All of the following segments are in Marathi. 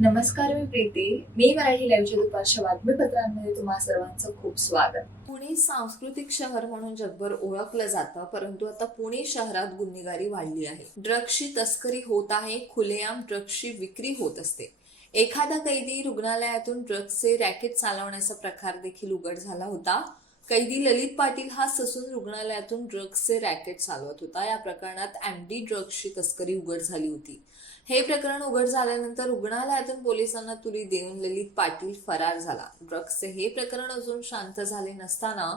नमस्कार, मी प्रीती. मी मराठी लाईव्हच्या दुपारच्या बातमीपत्रांमध्ये तुम्हा सर्वांचं खूप स्वागत. पुणे सांस्कृतिक शहर म्हणून जगभर ओळखलं जातं, परंतु आता पुणे शहरात गुन्हेगारी वाढली आहे. ड्रग्सची तस्करी होत आहे, खुलेआम ड्रग्सची विक्री होत असते. एखादा कैदी रुग्णालयातून ड्रग्सचे रॅकेट चालवण्याचा प्रकार देखील उघड झाला होता. कैदी ललित पाटील हा ससून रुग्णालयातून ड्रग्सचे रॅकेट चालवत होता. या प्रकरणात एमडी ड्रग्सची तस्करी उघड झाली होती. हे प्रकरण उघड झाल्यानंतर रुग्णालयातून पोलिसांना तुरी देऊन ललित पाटील फरार झाला. ड्रग्सचे हे प्रकरण अजून शांत झाले नसताना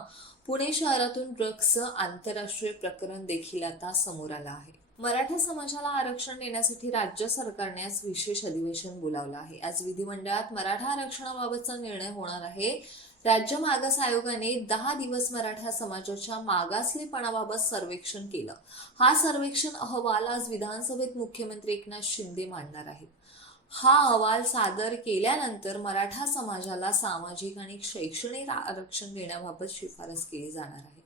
पुणे शहरातून ड्रग्सचं आंतरराष्ट्रीय प्रकरण देखील आता समोर आलं आहे. मराठा समाजाला आरक्षण देण्यासाठी राज्य सरकारने आज विशेष अधिवेशन बोलावलं आहे. आज विधिमंडळात मराठा आरक्षणाबाबतचा निर्णय होणार आहे. राज्य मागास आयोगाने 10 दिवस मराठा समाजाच्या मागासलेपणाबाबत सर्वेक्षण केलं. हा सर्वेक्षण अहवाल आज विधानसभेत मुख्यमंत्री एकनाथ शिंदे मांडणार आहेत. हा अहवाल सादर केल्यानंतर मराठा समाजाला सामाजिक आणि शैक्षणिक आरक्षण देण्याबाबत शिफारस केली जाणार आहे.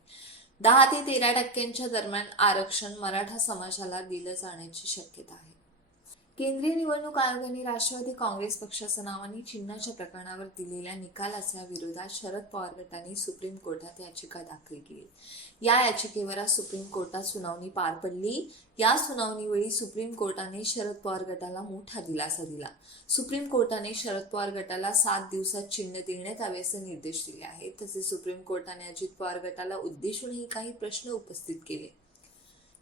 10 ते 13% दरम्यान आरक्षण मराठा समाजाला दिलं जाण्याची शक्यता आहे. केंद्रीय निवडणूक आयोगाने राष्ट्रवादी काँग्रेस पक्षाचं नाव आणि चिन्हाच्या प्रकरणावर दिलेल्या निकालाच्या विरोधात शरद पवार गटाने सुप्रीम कोर्टात याचिका दाखल केली. या याचिकेवर आज सुप्रीम कोर्टात सुनावणी पार पडली. या सुनावणीवेळी सुप्रीम कोर्टाने शरद पवार गटाला मोठा दिलासा दिला. सुप्रीम कोर्टाने शरद पवार गटाला 7 दिवसात चिन्ह देण्यात यावे असे निर्देश दिले आहेत. तसेच सुप्रीम कोर्टाने अजित पवार गटाला उद्देशूनही काही प्रश्न उपस्थित केले.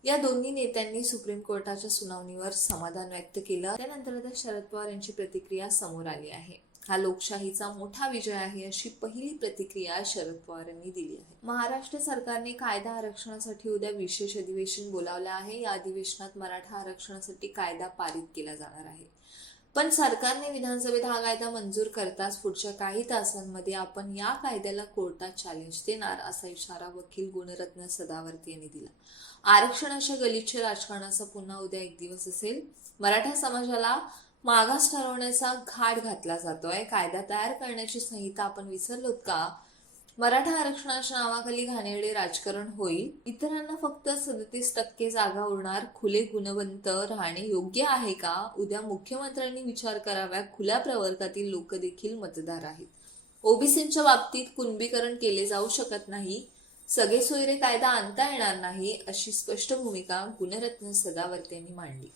या दोन्ही नेत्यांनी सुप्रीम कोर्टाच्या सुनावणीवर समाधान व्यक्त केलं. त्यानंतर आता शरद पवार यांची प्रतिक्रिया समोर आली आहे. हा लोकशाहीचा मोठा विजय आहे अशी पहिली प्रतिक्रिया शरद पवार यांनी दिली आहे. महाराष्ट्र सरकारने कायदा आरक्षणासाठी उद्या विशेष अधिवेशन बोलावले आहे. या अधिवेशनात मराठा आरक्षणासाठी कायदा पारित केला जाणार आहे. पण सरकारने विधानसभेत हा कायदा मंजूर करताच पुढच्या काही तासांमध्ये आपण या कायद्याला कोर्टात चॅलेंज देणार असा इशारा वकील गुणरत्न सदावर्ती यांनी दिला. आरक्षणाच्या गलिच्छ राजकारणाचा पुन्हा उद्या एक दिवस असेल. मराठा समाजाला मागास ठरवण्याचा घाट घातला जातोय. कायदा तयार करण्याची संहिता आपण विसरलोत का? मराठा आरक्षणाच्या नावाखाली घाणेरडे राजकारण होईल. इतरांना फक्त 37% जागा उरणार. खुले गुणवंत राहणे योग्य आहे का? उद्या मुख्यमंत्र्यांनी विचार करावा. खुल्या प्रवर्गातील लोक देखील मतदार आहेत. ओबीसींच्या बाबतीत कुणबीकरण केले जाऊ शकत नाही. सगळे सोयरे कायदा आणता येणार नाही अशी स्पष्ट भूमिका गुणरत्न सदावर्ते यांनी मांडली.